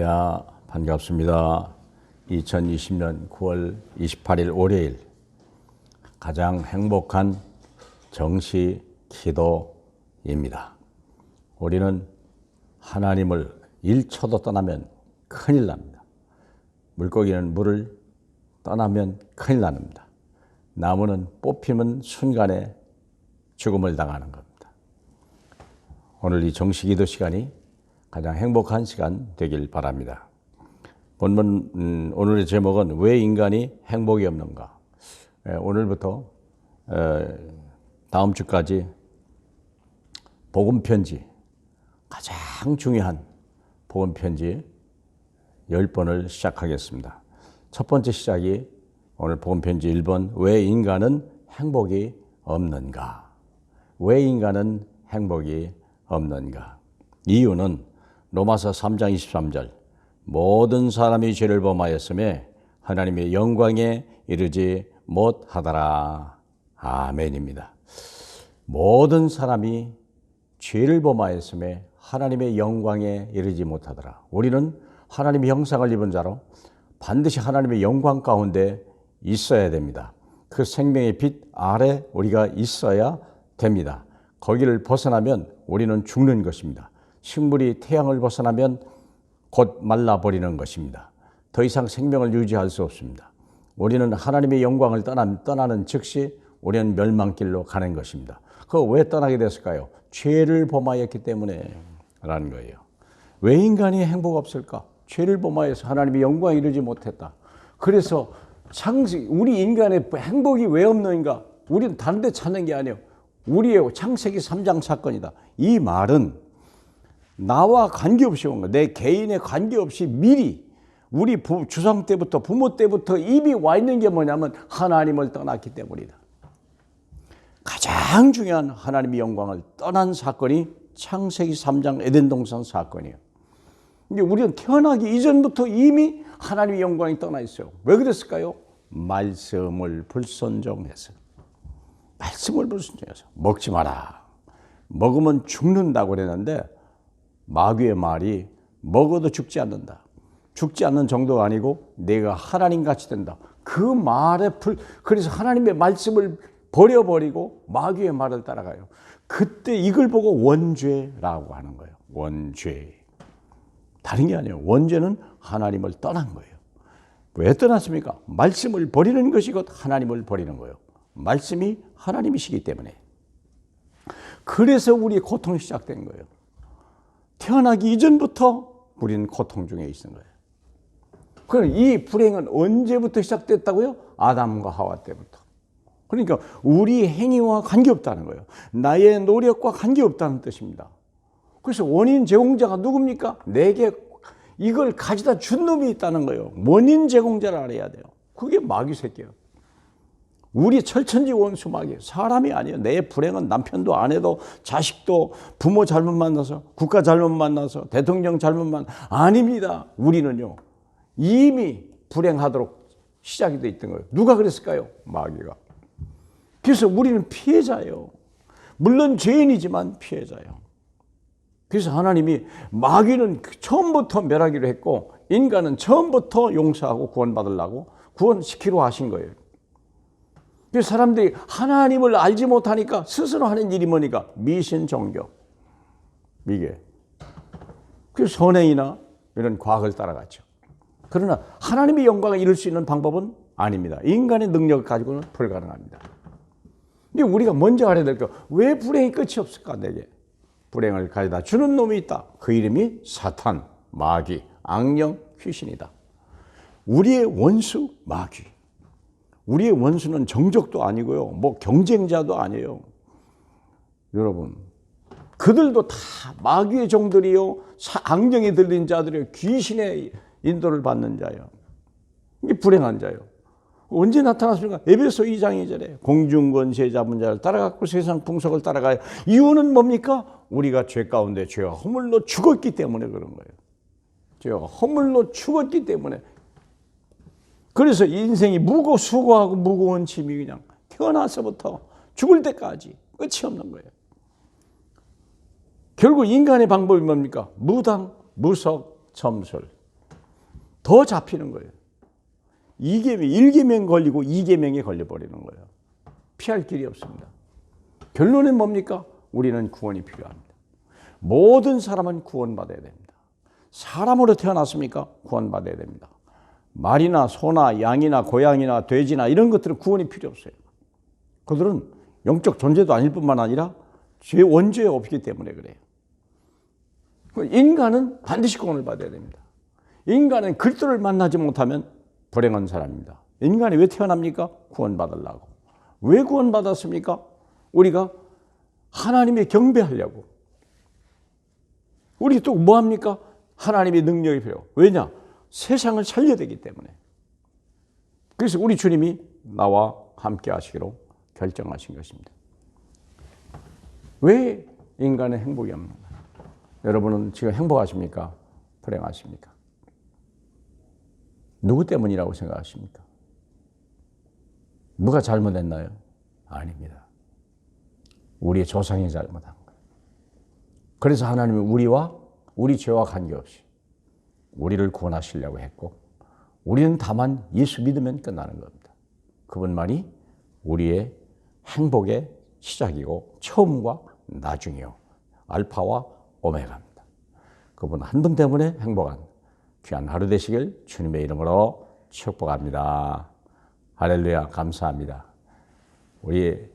할렐루야, 반갑습니다. 2020년 9월 28일 월요일 가장 행복한 정시 기도입니다. 우리는 하나님을 1초도 떠나면 큰일 납니다. 물고기는 물을 떠나면 큰일 납니다. 나무는 뽑히면 순간에 죽음을 당하는 겁니다. 오늘 이 정시 기도 시간이 가장 행복한 시간 되길 바랍니다. 본문 오늘의 제목은 왜 인간이 행복이 없는가? 오늘부터 다음 주까지 복음편지, 가장 중요한 복음편지 10번을 시작하겠습니다. 첫 번째 시작이 오늘 복음편지 1번, 왜 인간은 행복이 없는가? 왜 인간은 행복이 없는가? 이유는 로마서 3장 23절, 모든 사람이 죄를 범하였음에 하나님의 영광에 이르지 못하더라. 아멘입니다. 모든 사람이 죄를 범하였음에 하나님의 영광에 이르지 못하더라. 우리는 하나님의 형상을 입은 자로 반드시 하나님의 영광 가운데 있어야 됩니다. 그 생명의 빛 아래 우리가 있어야 됩니다. 거기를 벗어나면 우리는 죽는 것입니다. 식물이 태양을 벗어나면 곧 말라버리는 것입니다. 더 이상 생명을 유지할 수 없습니다. 우리는 하나님의 영광을 떠나는 즉시 우리는 멸망길로 가는 것입니다. 그거 왜 떠나게 됐을까요? 죄를 범하였기 때문에 라는 거예요. 왜 인간이 행복 없을까? 죄를 범하여서 하나님의 영광에 이르지 못했다. 그래서 우리 인간의 행복이 왜 없는가? 우리는 다른 데 찾는 게 아니에요. 우리의 창세기 3장 사건이다. 이 말은 나와 관계없이 온 거야. 내 개인에 관계없이 미리 우리 주상 때부터 부모 때부터 이미 와 있는 게 뭐냐면 하나님을 떠났기 때문이다. 가장 중요한 하나님의 영광을 떠난 사건이 창세기 3장 에덴 동산 사건이에요. 근데 우리는 태어나기 이전부터 이미 하나님의 영광이 떠나 있어요. 왜 그랬을까요? 말씀을 불순종해서. 말씀을 불순종해서. 먹지 마라. 먹으면 죽는다고 그랬는데 마귀의 말이 먹어도 죽지 않는다. 죽지 않는 정도가 아니고 내가 하나님같이 된다. 그 말에 그래서 하나님의 말씀을 버려버리고 마귀의 말을 따라가요. 그때 이걸 보고 원죄라고 하는 거예요. 원죄. 다른 게 아니에요. 원죄는 하나님을 떠난 거예요. 왜 떠났습니까? 말씀을 버리는 것이 곧 하나님을 버리는 거예요. 말씀이 하나님이시기 때문에. 그래서 우리의 고통이 시작된 거예요. 태어나기 이전부터 우리는 고통 중에 있는 거예요. 그럼 이 불행은 언제부터 시작됐다고요? 아담과 하와 때부터. 그러니까 우리 행위와 관계없다는 거예요. 나의 노력과 관계없다는 뜻입니다. 그래서 원인 제공자가 누굽니까? 내게 이걸 가져다 준 놈이 있다는 거예요. 원인 제공자를 알아야 돼요. 그게 마귀 새끼예요. 우리 철천지 원수 마귀예요. 사람이 아니에요. 내 불행은 남편도 아내도 자식도 부모 잘못 만나서 국가 잘못 만나서 대통령 잘못 아닙니다. 우리는요 이미 불행하도록 시작이 돼 있던 거예요. 누가 그랬을까요? 마귀가. 그래서 우리는 피해자예요. 물론 죄인이지만 피해자예요. 그래서 하나님이 마귀는 처음부터 멸하기로 했고 인간은 처음부터 용서하고 구원받으려고 구원시키려 하신 거예요. 그래서 사람들이 하나님을 알지 못하니까 스스로 하는 일이 뭐니까 미신 종교. 이게. 그래서 선행이나 이런 과학을 따라갔죠. 그러나 하나님의 영광을 이룰 수 있는 방법은 아닙니다. 인간의 능력을 가지고는 불가능합니다. 근데 우리가 먼저 알아야 될 거, 왜 불행이 끝이 없을까 내게? 불행을 가져다 주는 놈이 있다. 그 이름이 사탄, 마귀, 악령, 귀신이다. 우리의 원수 마귀. 우리의 원수는 정적도 아니고요. 뭐 경쟁자도 아니에요. 여러분, 그들도 다 마귀의 종들이요. 악령이 들린 자들이요. 귀신의 인도를 받는 자예요. 이게 불행한 자예요. 언제 나타났습니까? 에베소 2장 2절에 공중권세 잡은 자를 따라가고 세상 풍속을 따라가요. 이유는 뭡니까? 우리가 죄 가운데 죄와 허물로 죽었기 때문에 그런 거예요. 죄와 허물로 죽었기 때문에. 그래서 인생이 수고하고 무거운 짐이 그냥 태어나서부터 죽을 때까지 끝이 없는 거예요. 결국 인간의 방법이 뭡니까? 무당, 무석, 점술. 더 잡히는 거예요. 1계명 걸리고 2계명에 걸려버리는 거예요. 피할 길이 없습니다. 결론은 뭡니까? 우리는 구원이 필요합니다. 모든 사람은 구원받아야 됩니다. 사람으로 태어났습니까? 구원받아야 됩니다. 말이나 소나 양이나 고양이나 돼지나 이런 것들은 구원이 필요 없어요. 그들은 영적 존재도 아닐 뿐만 아니라 죄 원죄에 없기 때문에 그래요. 인간은 반드시 구원을 받아야 됩니다. 인간은 그리스도를 만나지 못하면 불행한 사람입니다. 인간이 왜 태어납니까? 구원받으려고. 왜 구원받았습니까? 우리가 하나님의 경배하려고. 우리 또 뭐합니까? 하나님의 능력이 필요해요. 왜냐? 세상을 살려야 되기 때문에. 그래서 우리 주님이 나와 함께 하시기로 결정하신 것입니다. 왜 인간은 행복이 없는가? 여러분은 지금 행복하십니까? 불행하십니까? 누구 때문이라고 생각하십니까? 누가 잘못했나요? 아닙니다. 우리의 조상이 잘못한 거예요. 그래서 하나님은 우리 죄와 관계없이 우리를 구원하시려고 했고, 우리는 다만 예수 믿으면 끝나는 겁니다. 그분만이 우리의 행복의 시작이고 처음과 나중이요, 알파와 오메가입니다. 그분 한 분 때문에 행복한 귀한 하루 되시길 주님의 이름으로 축복합니다. 할렐루야. 감사합니다. 우리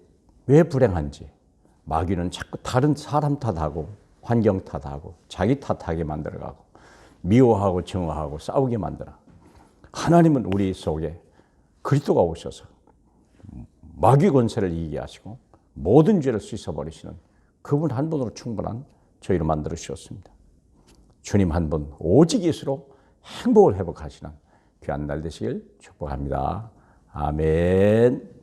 왜 불행한지, 마귀는 자꾸 다른 사람 탓하고 환경 탓하고 자기 탓하게 만들어가고 미워하고 증오하고 싸우게 만들어. 하나님은 우리 속에 그리스도가 오셔서 마귀 권세를 이기게 하시고 모든 죄를 씻어버리시는 그분 한 분으로 충분한 저희를 만들어 주셨습니다. 주님 한 분 오직 예수로 행복을 회복하시는 귀한 날 되시길 축복합니다. 아멘.